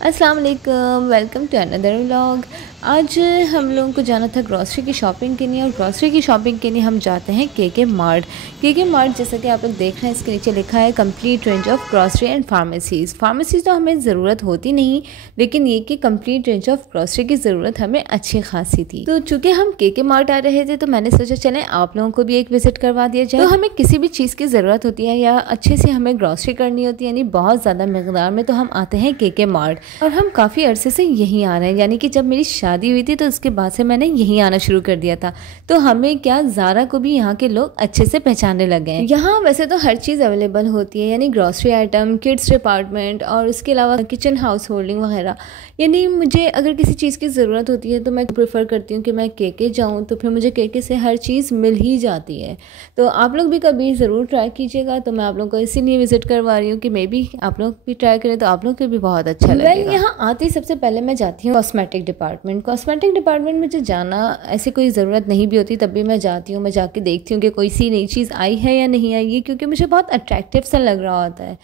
अस्सलाम वालेकुम, welcome to another vlog. आज हम लोगों को जाना था ग्रॉसरी की शॉपिंग के लिए, और ग्रॉसरी की शॉपिंग के लिए हम जाते हैं के मार्ट। के मार्ट जैसा कि आप लोग देख रहे हैं, इसके नीचे लिखा है complete range of grocery and pharmacies. Pharmacies तो हमें ज़रूरत होती नहीं, लेकिन ये कि कंप्लीट रेंज ऑफ ग्रॉसरी की ज़रूरत हमें अच्छी खासी थी। तो चूँकि हम के मार्ट आ रहे थे, तो मैंने सोचा चलें आप लोगों को भी एक विज़िट करवा दिया जाए। तो हमें किसी भी चीज़ की ज़रूरत होती है या अच्छे से हमें ग्रॉसरी करनी होती है, यानी बहुत ज़्यादा मकदार में, तो हम आते हैं के मार्ट। और हम काफ़ी अरसे से यहीं आ रहे हैं, यानी कि जब मेरी शादी हुई थी तो उसके बाद से मैंने यहीं आना शुरू कर दिया था। तो हमें क्या, ज़ारा को भी यहाँ के लोग अच्छे से पहचानने लगे हैं। यहाँ वैसे तो हर चीज़ अवेलेबल होती है, यानी ग्रॉसरी आइटम, किड्स डिपार्टमेंट और उसके अलावा किचन हाउस होल्डिंग वगैरह। यानी मुझे अगर किसी चीज़ की ज़रूरत होती है तो मैं प्रेफर करती हूँ कि मैं के जाऊँ, तो फिर मुझे के से हर चीज़ मिल ही जाती है। तो आप लोग भी कभी ज़रूर ट्राई कीजिएगा। तो मैं आप लोगों को इसीलिए विज़िट करवा रही हूँ कि मे बी आप लोग भी ट्राई करें तो आप लोग को भी बहुत अच्छा लगेगा। यहाँ आते ही सबसे पहले मैं जाती हूँ कॉस्मेटिक डिपार्टमेंट। कॉस्मेटिक डिपार्टमेंट में मुझे जाना ऐसी कोई ज़रूरत नहीं भी होती, तब भी मैं जाती हूँ। मैं जाके देखती हूँ कि कोई सी नई चीज़ आई है या नहीं आई है, क्योंकि मुझे बहुत अट्रैक्टिव सा लग रहा होता है।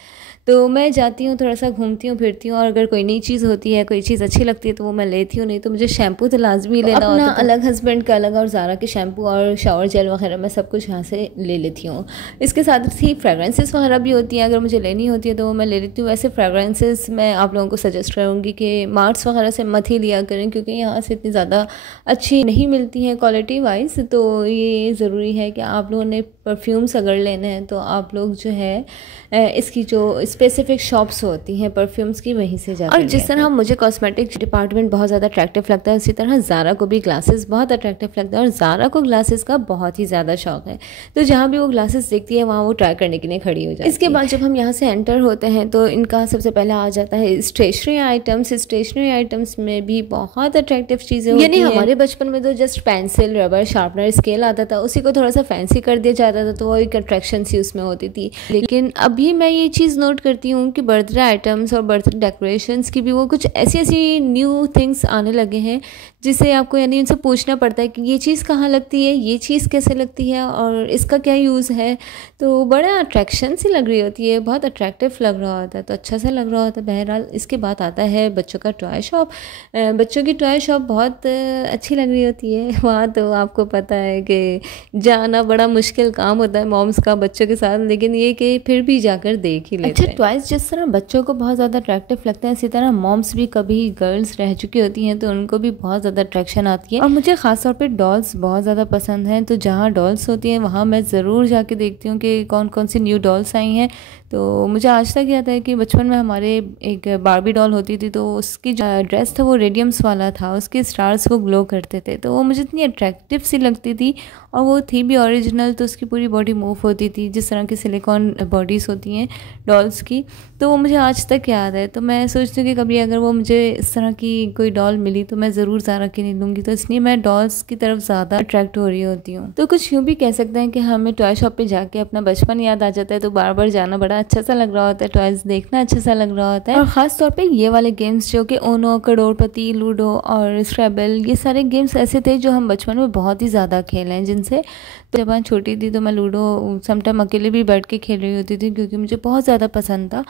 तो मैं जाती हूँ, थोड़ा सा घूमती हूँ फिरती हूँ, और अगर कोई नई चीज़ होती है, कोई चीज़ अच्छी लगती है तो वो मैं लेती हूँ। नहीं तो मुझे शैम्पू तो लाजमी लेना होता है, अलग, हस्बैंड का अलग, और ज़ारा के शैम्पू और शावर जेल वगैरह मैं सब कुछ यहाँ से ले लेती हूँ। इसके साथ ही फ्रेगरेंसेस वगैरह भी होती हैं, अगर मुझे लेनी होती है तो वो मैं ले लेती हूँ। वैसे फ्रेगरेंसेस मैं आप लोगों को सजेस्ट करूँगी कि मार्ट्स वगैरह से मत ही लिया करें, क्योंकि यहाँ से इतनी ज़्यादा अच्छी नहीं मिलती हैं क्वालिटी वाइज। तो ये ज़रूरी है कि आप लोगों ने परफ्यूम्स अगर लेने हैं तो आप लोग जो है इसकी जो स्पेसिफिक शॉप्स होती हैं परफ्यूम्स की, वहीं से जाकर। और जिस तरह मुझे कॉस्मेटिक डिपार्टमेंट बहुत ज़्यादा अट्रैक्टिव लगता है, उसी तरह ज़ारा को भी ग्लासेस बहुत अट्रैक्टिव लगता है, और ज़ारा को ग्लासेस का बहुत ही ज़्यादा शौक है। तो जहाँ भी वो ग्लासेस देखती है वहाँ वो ट्राई करने के लिए खड़ी हो जाती है। इसके बाद जब हम यहाँ से एंटर होते हैं तो इनका सबसे पहले आ जाता है स्टेशनरी आइटम्स। स्टेशनरी आइटम्स में भी बहुत अट्रैक्टिव चीज़ें होती हैं। यानी हमारे बचपन में तो just pencil, rubber, sharpener, scale आता था, उसी को थोड़ा सा फैंसी कर दिया जाता था, तो वो एक अट्रैक्शन सी उसमें होती थी। लेकिन अभी मैं ये चीज़ नोट करती हूँ कि बर्थडे आइटम्स और बर्थडे डेकोरेशंस की भी वो कुछ ऐसी न्यू थिंग्स आने लगे हैं, जिसे आपको यानी उनसे पूछना पड़ता है कि ये चीज़ कहाँ लगती है, ये चीज़ कैसे लगती है, और इसका क्या यूज़ है। तो बड़ा अट्रैक्शन सी लग रही होती है, बहुत अट्रैक्टिव लग रहा होता है, तो अच्छा सा लग रहा होता है। बहरहाल इसके बाद आता है बच्चों का टॉय शॉप। बच्चों की टॉय शॉप बहुत अच्छी लग रही होती है। वहाँ तो आपको पता है कि जाना बड़ा मुश्किल काम होता है मॉम्स का बच्चों के साथ, लेकिन ये कि फिर भी जाकर देख ही लेते हैं। अच्छा, टॉयज़ जिस तरह बच्चों को बहुत ज़्यादा अट्रैक्टिव लगता है, इसी तरह मॉम्स भी कभी गर्ल्स रह चुकी होती हैं तो उनको भी बहुत ज़्यादा अट्रैक्शन आती है। और मुझे ख़ासतौर पे डॉल्स बहुत ज़्यादा पसंद हैं, तो जहाँ डॉल्स होती हैं वहाँ मैं ज़रूर जाके देखती हूँ कि कौन कौन सी न्यू डॉल्स आई हैं। तो मुझे आज तक याद है कि बचपन में हमारे एक बारबी डॉल होती थी, तो उसकी जो ड्रेस था वो रेडियम्स वाला था, उसके स्टार्स वो ग्लो करते थे, तो वो मुझे इतनी अट्रैक्टिव सी लगती थी। और वो थी भी ओरिजिनल, तो उसकी पूरी बॉडी मूव होती थी जिस तरह की सिलिकॉन बॉडीज़ होती हैं डॉल्स की। तो वो मुझे आज तक याद है। तो मैं सोचती हूँ कि कभी अगर वो मुझे इस तरह की कोई डॉल मिली तो मैं ज़रूर ज़ारा की नहीं लूँगी। तो इसलिए मैं डॉल्स की तरफ ज़्यादा अट्रैक्ट हो रही होती हूँ। तो कुछ यूँ भी कह सकते हैं कि हमें टॉय शॉप पे जाके अपना बचपन याद आ जाता है, तो बार बार जाना बड़ा अच्छा सा लग रहा होता है, टॉयज़ देखना अच्छा सा लग रहा होता है। और ख़ास तौर पे ये वाले गेम्स जो कि ओनो, करोड़पति, लूडो और स्क्रैबल, ये सारे गेम्स ऐसे थे जो हम बचपन में बहुत ही ज़्यादा खेले हैं जिनसे। तो जब मैं छोटी थी तो मैं लूडो समटाइम अकेले भी बैठ के खेल रही होती थी, क्योंकि मुझे बहुत ज़्यादा पसंद था।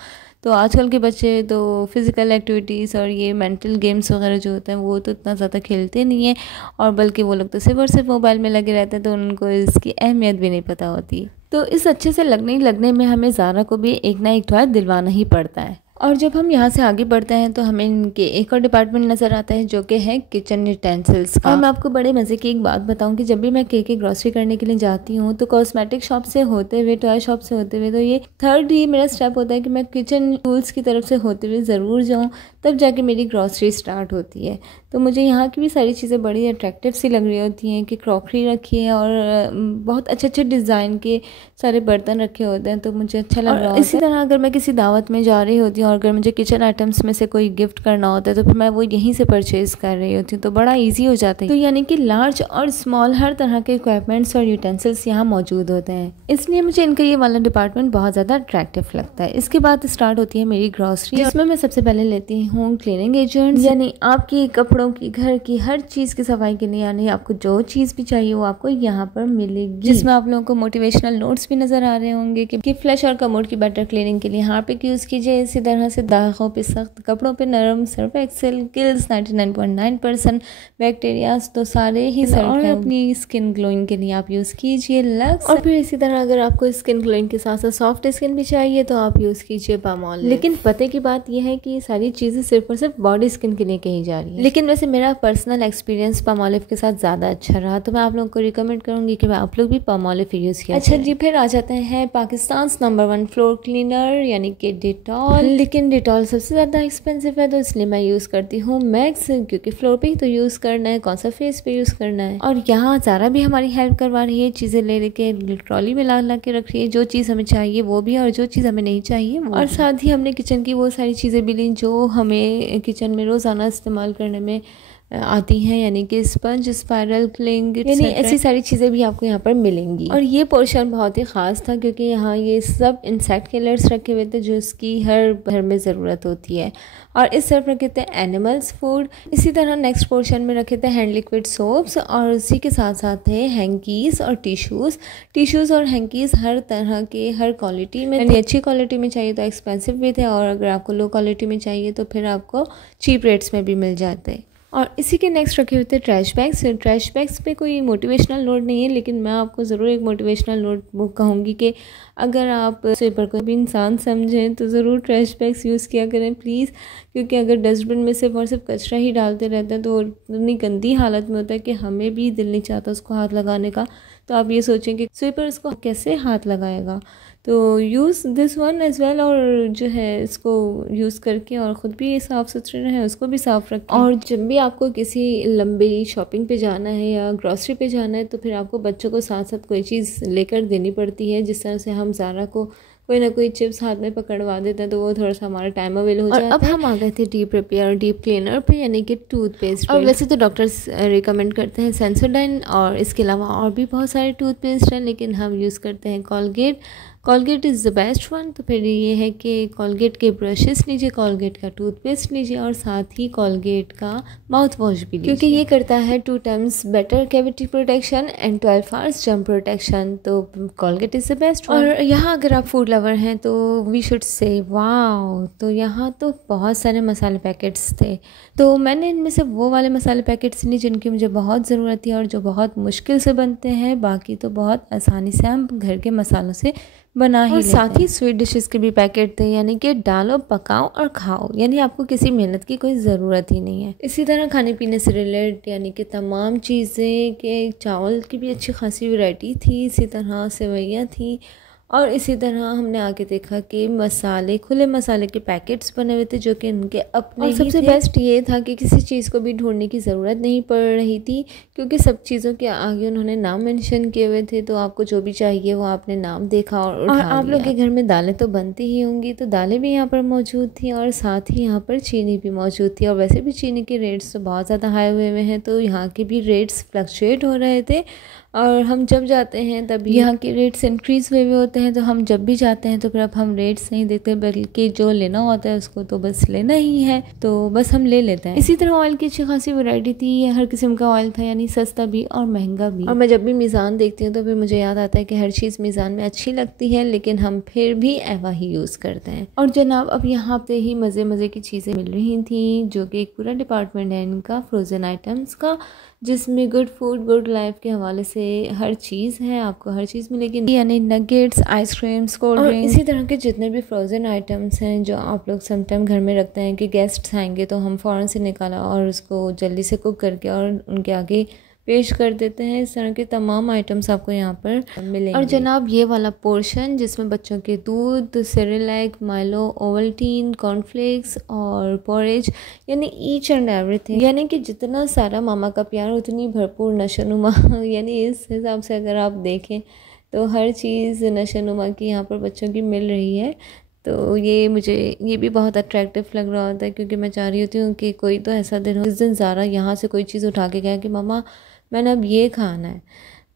तो आजकल के बच्चे तो फिज़िकल एक्टिविटीज़ और ये मेंटल गेम्स वगैरह जो होते हैं वो तो इतना ज़्यादा खेलते नहीं हैं, और बल्कि वो लोग तो सिर्फ और सिर्फ मोबाइल में लगे रहते हैं, तो उनको इसकी अहमियत भी नहीं पता होती। तो इस अच्छे से लगने में हमें ज़ारा को भी एक ना एक टॉय दिलवाना ही पड़ता है। और जब हम यहाँ से आगे बढ़ते हैं तो हमें इनके एक और डिपार्टमेंट नज़र आता है जो कि है किचन यूटेंसिल्स का। और मैं आपको बड़े मज़े की एक बात बताऊँ कि जब भी मैं के ग्रॉसरी करने के लिए जाती हूँ तो कॉस्मेटिक शॉप से होते हुए, टॉय शॉप से होते हुए, तो ये थर्ड ही मेरा स्टेप होता है कि मैं किचन टूल्स की तरफ से होते हुए ज़रूर जाऊँ, तब जाके मेरी ग्रॉसरी स्टार्ट होती है। तो मुझे यहाँ की भी सारी चीज़ें बड़ी अट्रैक्टिव सी लग रही होती हैं कि क्रॉकरी रखी है और बहुत अच्छे डिज़ाइन के सारे बर्तन रखे होते हैं, तो मुझे अच्छा लग रहा है। इसी तरह अगर मैं किसी दावत में जा रही होती हूँ और अगर मुझे किचन आइटम्स में से कोई गिफ्ट करना होता है तो फिर मैं वो यहीं से परचेज़ कर रही होती हूँ, तो बड़ा ईजी हो जाता है। तो यानी कि लार्ज और स्मॉल हर तरह के इक्विपमेंट्स और यूटेंसिल्स यहाँ मौजूद होते हैं, इसलिए मुझे इनका ये वाला डिपार्टमेंट बहुत ज़्यादा अट्रैक्टिव लगता है। इसके बाद स्टार्ट होती है मेरी ग्रॉसरी, जिसमें मैं सबसे पहले लेती हूँ क्लीनिंग एजेंट्स, यानी आपकी कपड़ों की, घर की हर चीज़ की सफाई के लिए, यानी आपको जो चीज़ भी चाहिए वो आपको यहाँ पर मिलेगी। जिसमें आप लोगों को मोटिवेशनल नोट्स भी नज़र आ रहे होंगे कि फ्लैश और कमोड की बेटर क्लीनिंग के लिए हार्पिक यूज़ कीजिए। इसी तरह तरह से दागों पे सख्त, कपड़ों पे नरम, सर्फ एक्सेल, किल्स 99.9% बैक्टीरियाज तो सारे ही सर्फ हैं। और अपनी स्किन ग्लोइंग के लिए आप यूज़ कीजिए लक्स। और फिर इसी तरह अगर आपको स्किन ग्लोइंग के साथ साथ सॉफ्ट स्किन भी चाहिए तो आप यूज़ कीजिए पामोलिव। लेकिन पते की बात यह है कि ये सारी चीज़ें सिर्फ और सिर्फ बॉडी स्किन के लिए कही जा रही है। लेकिन वैसे मेरा पर्सनल एक्सपीरियंस पामोलिव के साथ ज़्यादा अच्छा रहा, तो मैं आप लोगों को रिकमेंड करूँगी कि आप लोग भी पामोलिव यूज़ किया। अच्छा जी, फिर आ जाते हैं पाकिस्तान नंबर 1 फ्लोर क्लीनर यानी कि डिटॉल। लेकिन डिटॉल सबसे ज़्यादा एक्सपेंसिव है, तो इसलिए मैं यूज़ करती हूँ मैक्स, क्योंकि फ्लोर पे ही तो यूज़ करना है, कौन सा फेस पे यूज़ करना है। और यहाँ ज़ारा भी हमारी हेल्प करवा रही है, चीज़ें ले लेके ट्रॉली में ला के रख रही है, जो चीज़ हमें चाहिए वो भी और जो चीज़ हमें नहीं चाहिए वो। और साथ ही हमने किचन की वो सारी चीज़ें भी ली जो हमें किचन में रोज़ाना इस्तेमाल करने में आती हैं, यानी कि स्पंज, स्पाइरल क्लिंग, यानी ऐसी सारी चीज़ें भी आपको यहाँ पर मिलेंगी। और ये पोर्शन बहुत ही ख़ास था क्योंकि यहाँ ये सब इंसेक्ट किलर्स रखे हुए थे जो इसकी हर घर में ज़रूरत होती है। और इस तरफ रखे थे एनिमल्स फूड। इसी तरह नेक्स्ट पोर्शन में रखे थे हैंड लिक्विड सोप्स, और उसी के साथ साथ थे हैंकीज़ और टिश्यूज़ और हैंकीज़ हर तरह के, हर क्वालिटी में। यानी अच्छी क्वालिटी में चाहिए तो एक्सपेंसिव भी थे, और अगर आपको लो क्वालिटी में चाहिए तो फिर आपको चीप रेट्स में भी मिल जाते। और इसी के नेक्स्ट रखे हुए थे ट्रैश बैग्स। ट्रैश बैग्स पे कोई मोटिवेशनल नोट नहीं है, लेकिन मैं आपको ज़रूर एक मोटिवेशनल नोट वो कहूँगी कि अगर आप स्वीपर को भी इंसान समझें तो ज़रूर ट्रैश बैग्स यूज़ किया करें प्लीज़, क्योंकि अगर डस्टबिन में सिर्फ और सिर्फ कचरा ही डालते रहते हैं तो इतनी गंदी हालत में होता है कि हमें भी दिल नहीं चाहता उसको हाथ लगाने का। तो आप ये सोचें कि स्वीपर उसको कैसे हाथ लगाएगा, तो use this one as well, और जो है इसको यूज़ करके और ख़ुद भी साफ़ सुथरे रहें, उसको भी साफ़ रखें। और जब भी आपको किसी लंबी शॉपिंग पे जाना है या ग्रॉसरी पे जाना है तो फिर आपको बच्चों को साथ साथ कोई चीज़ लेकर देनी पड़ती है। जिस तरह से हम ज़ारा को कोई ना कोई चिप्स हाथ में पकड़वा देते हैं तो वो थोड़ा सा हमारा टाइम अवेल हो जाता है। अब हम आ गए थे डीप रिपेयर डीप क्लीनर पे, यानी कि टूथपेस्ट। और वैसे तो डॉक्टर्स रिकमेंड करते हैं सेंसोडाइन, और इसके अलावा और भी बहुत सारे टूथपेस्ट हैं, लेकिन हम यूज़ करते हैं Colgate is the best one. तो फिर ये है कि कॉलगेट के ब्रशेस लीजिए, कॉलगेट का टूथपेस्ट लीजिए, और साथ ही कॉलगेट का माउथ वॉश भी लीजिए, क्योंकि ये करता है 2 times better cavity protection and 12 hours germ protection. तो कॉलगेट इज़ द बेस्ट। और यहाँ अगर आप फूड लवर हैं तो वी शुड से वाओ, तो यहाँ तो बहुत सारे मसाले पैकेट्स थे, तो मैंने इनमें से वो वाले मसाले पैकेट्स लिए जिनकी मुझे बहुत ज़रूरत थी और जो बहुत मुश्किल से बनते हैं, बाकी तो बहुत आसानी से हम घर के मसालों से बना ही लेते हैं। साथ ही स्वीट डिशेस के भी पैकेट थे, यानी कि डालो, पकाओ और खाओ, यानी आपको किसी मेहनत की कोई ज़रूरत ही नहीं है। इसी तरह खाने पीने से रिलेटेड यानी कि तमाम चीज़ें के, चावल की भी अच्छी खासी वैरायटी थी, इसी तरह सेवइयाँ थी, और इसी तरह हमने आगे देखा कि मसाले, खुले मसाले के पैकेट्स बने हुए थे जो कि उनके अपने। और सबसे बेस्ट ये था कि किसी चीज़ को भी ढूंढने की ज़रूरत नहीं पड़ रही थी, क्योंकि सब चीज़ों के आगे उन्होंने नाम मेंशन किए हुए थे, तो आपको जो भी चाहिए वो आपने नाम देखा और उठा लिया। आप लोग के घर में दालें तो बनती ही होंगी, तो दालें भी यहाँ पर मौजूद थी, और साथ ही यहाँ पर चीनी भी मौजूद थी। और वैसे भी चीनी के रेट्स तो बहुत ज़्यादा हाई हुए हुए हैं, तो यहाँ के भी रेट्स फ्लक्चुएट हो रहे थे, और हम जब जाते हैं तब यहाँ के रेट्स इंक्रीज़ हुए हुए होते हैं। तो हम जब भी जाते हैं तो फिर अब हम रेट्स नहीं देखते, बल्कि जो लेना होता है उसको तो बस लेना ही है, तो बस हम ले लेते हैं। इसी तरह ऑयल की अच्छी खासी वैरायटी थी, हर किस्म का ऑयल था, यानी सस्ता भी और महंगा भी। और मैं जब भी मीज़ान देखती हूँ तो फिर मुझे याद आता है कि हर चीज़ मीज़ान में अच्छी लगती है, लेकिन हम फिर भी एवा ही यूज़ करते हैं। और जनाब अब यहाँ पे ही मज़े की चीज़ें मिल रही थी, जो कि एक पूरा डिपार्टमेंट है इनका फ्रोज़न आइटम्स का, जिसमें गुड फूड गुड लाइफ के हवाले से हर चीज़ है, आपको हर चीज़ मिलेगी, यानी नगेट्स, आइसक्रीम्स, कोल्ड ड्रिंक, इसी तरह के जितने भी फ्रोज़न आइटम्स हैं जो आप लोग समटाइम घर में रखते हैं कि गेस्ट्स आएंगे तो हम फ़ौरन से निकाला और उसको जल्दी से कुक करके और उनके आगे पेश कर देते हैं। इस तरह के तमाम आइटम्स आपको यहाँ पर मिलेंगे। और जनाब ये वाला पोर्शन जिसमें बच्चों के दूध, सेरेलैक, माइलो, ओवल्टीन, कॉर्नफ्लेक्स और पोरेज, यानी ईच एंड एवरीथिंग, यानी कि जितना सारा मामा का प्यार उतनी भरपूर नशोनुमा यानी इस हिसाब से अगर आप देखें तो हर चीज़ नशोनुमा की यहाँ पर बच्चों की मिल रही है। तो ये भी बहुत अट्रैक्टिव लग रहा होता है, क्योंकि मैं चाह रही होती हूँ कि कोई तो ऐसा दिन हो जिस दिन ज़ारा यहाँ से कोई चीज़ उठा के गया कि मामा मैंने अब ये खाना है।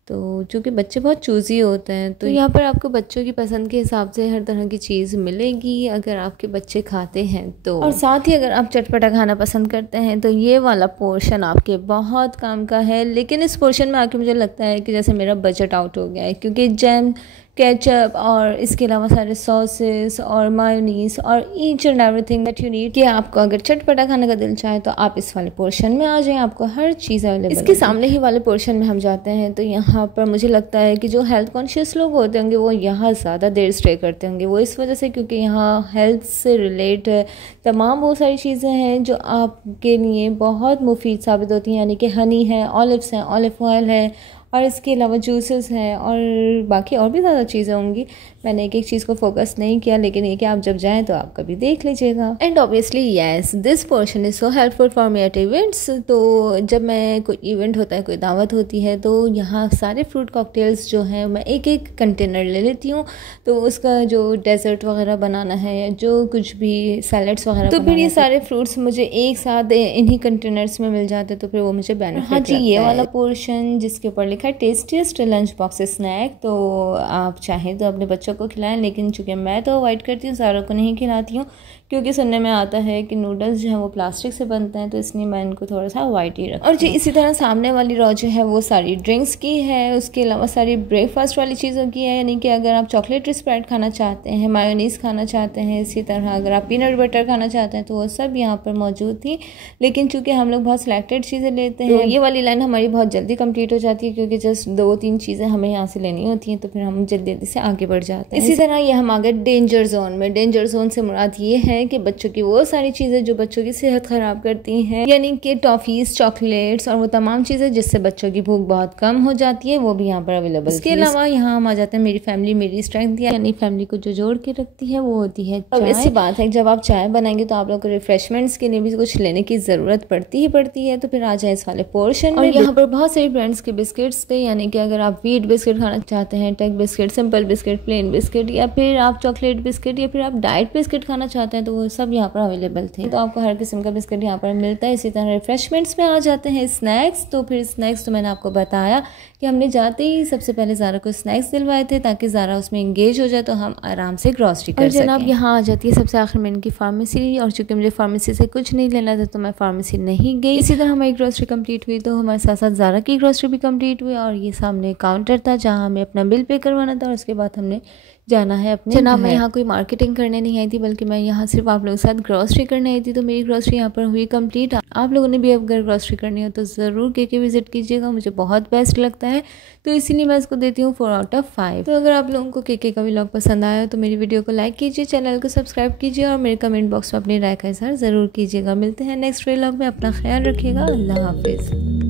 तो चूँकि बच्चे बहुत चूज़ी होते हैं, तो यहाँ पर आपको बच्चों की पसंद के हिसाब से हर तरह की चीज़ मिलेगी अगर आपके बच्चे खाते हैं तो। और साथ ही अगर आप चटपटा खाना पसंद करते हैं तो ये वाला पोर्शन आपके बहुत काम का है। लेकिन इस पोर्शन में आके मुझे लगता है कि जैसे मेरा बजट आउट हो गया है, क्योंकि जैम केचप और इसके अलावा सारे सॉसेस और मायोनीज और each and everything that you need. कि आपको अगर चटपटा खाने का दिल चाहे तो आप इस वाले पोर्शन में आ जाएं, आपको हर चीज़ अवेलेबल। इसके सामने ही वाले पोर्शन में हम जाते हैं तो यहाँ पर मुझे लगता है कि जो हेल्थ कॉन्शियस लोग होते होंगे वो यहाँ ज़्यादा देर स्टे करते होंगे। वो इस वजह से क्योंकि यहाँ हेल्थ से रिलेट तमाम बहुत सारी चीज़ें हैं जो आपके लिए बहुत मुफीद साबित होती हैं, यानी कि हनी है, ऑलिव्स हैं, ऑलिव ऑयल है और इसके अलावा जूसेस हैं और बाकी और भी ज़्यादा चीज़ें होंगी। मैंने एक एक चीज़ को फोकस नहीं किया, लेकिन ये कि आप जब जाएं तो आप कभी देख लीजिएगा। And obviously yes, this portion is so helpful for me at events. तो जब मैं कोई इवेंट होता है, कोई दावत होती है, तो यहाँ सारे फ्रूट कॉकटेल्स जो हैं मैं एक एक कंटेनर ले लेती हूँ। तो उसका जो डेजर्ट वगैरह बनाना है या जो कुछ भी सैलड्स वगैरह, तो फिर ये सारे फ्रूट्स मुझे एक साथ इन्हीं कंटेनर्स में मिल जाते, तो फिर वो मुझे बेनिफिट। हाँ जी, ये वाला पोर्शन जिसके ऊपर लिखा है टेस्टीएस्ट लंच बॉक्स स्नैक, तो आप चाहें तो अपने बच्चों को खिलाएं, लेकिन चूंकि मैं तो अवॉइड करती हूँ, सारों को नहीं खिलाती हूँ, क्योंकि सुनने में आता है कि नूडल्स जो है वो प्लास्टिक से बनते हैं, तो इसलिए मैं इनको थोड़ा सा अवॉइड ही रखती हूँ। और जी इसी तरह सामने वाली रो जो है वो सारी ड्रिंक्स की है, उसके अलावा सारी ब्रेकफास्ट वाली चीज़ों की है, यानी कि अगर आप चॉकलेट स्प्रेड खाना चाहते हैं, मायोनीज़ खाना चाहते हैं, इसी तरह अगर आप पीनट बटर खाना चाहते हैं तो वो सब यहाँ पर मौजूद थी। लेकिन चूँकि हम लोग बहुत सिलेक्टेड चीज़ें लेते हैं, तो ये वाली लाइन हमारी बहुत जल्दी कंप्लीट हो जाती है, क्योंकि जस्ट 2-3 चीज़ें हमें यहाँ से लेनी होती हैं, तो फिर हम जल्दी जल्दी से आगे बढ़ जाते हैं। इसी तरह ये हम आ गए डेंजर जोन में। डेंजर जोन से मुराद ये है कि बच्चों की वो सारी चीज़ें जो बच्चों की सेहत ख़राब करती हैं, यानी कि टॉफ़ीज़, चॉकलेट्स और वो तमाम चीज़ें जिससे बच्चों की भूख बहुत कम हो जाती है, वो भी यहाँ पर अवेलेबल। इसके अलावा यहाँ हम आ जाते हैं मेरी फैमिली मेरी स्ट्रेंथ, यानी फैमिली को जो जोड़ के रखती है वो होती है चाय। अब ऐसी बात है जब आप चाय बनाएंगे तो आप लोग को रिफ्रेशमेंट्स के लिए भी कुछ लेने की ज़रूरत पड़ती है, तो फिर आ जाए इस वाले पोर्शन में। और यहाँ पर बहुत सारी ब्रांड्स के बिस्किट्स थे, यानी कि अगर आप व्हीट बिस्किट खाना चाहते हैं, take biscuit, simple biscuit, plain biscuit, या फिर आप चॉकलेट बिस्किट, या फिर आप डाइट बिस्किट खाना चाहते हैं, तो वो सब यहाँ पर अवेलेबल थे। तो आपको हर किस्म का बिस्किट यहाँ पर मिलता है। इसी तरह रिफ्रेशमेंट्स में आ जाते हैं स्नैक्स। तो फिर स्नैक्स तो मैंने आपको बताया कि हमने जाते ही सबसे पहले ज़ारा को स्नैक्स दिलवाए थे, ताकि ज़ारा उसमें इंगेज हो जाए तो हम आराम से ग्रॉसरी कर सकें। जनाब यहाँ आ जाती है सबसे आखिर में इनकी फार्मेसी, और चूँकि मुझे फार्मेसी से कुछ नहीं लेना था तो मैं फार्मेसी नहीं गई। इसी तरह हमारी ग्रॉसरी कंप्लीट हुई, तो हमारे साथ साथ ज़ारा की ग्रॉसरी भी कंप्लीट हुई, और ये सामने काउंटर था जहाँ हमें अपना बिल पे करवाना था, और उसके बाद हमने जाना है अपने। जनाब मैं यहाँ कोई मार्केटिंग करने नहीं आई थी, बल्कि मैं यहाँ सिर्फ आप लोगों के साथ ग्रॉसरी करने आई थी। तो मेरी ग्रॉसरी यहाँ पर हुई कंप्लीट। आप लोगों ने भी अगर ग्रॉसरी करनी हो तो ज़रूर के विज़िट कीजिएगा, मुझे बहुत बेस्ट लगता है, तो इसीलिए मैं इसको देती हूँ 4 आउट ऑफ 5। तो अगर आप लोगों को के का व्लॉग पसंद आया तो मेरी वीडियो को लाइक कीजिए, चैनल को सब्सक्राइब कीजिए और मेरे कमेंट बॉक्स में अपनी राय का इज़हार ज़रूर कीजिएगा। मिलते हैं नेक्स्ट व्लॉग में, अपना ख्याल रखिएगा, अल्लाह हाफिज़।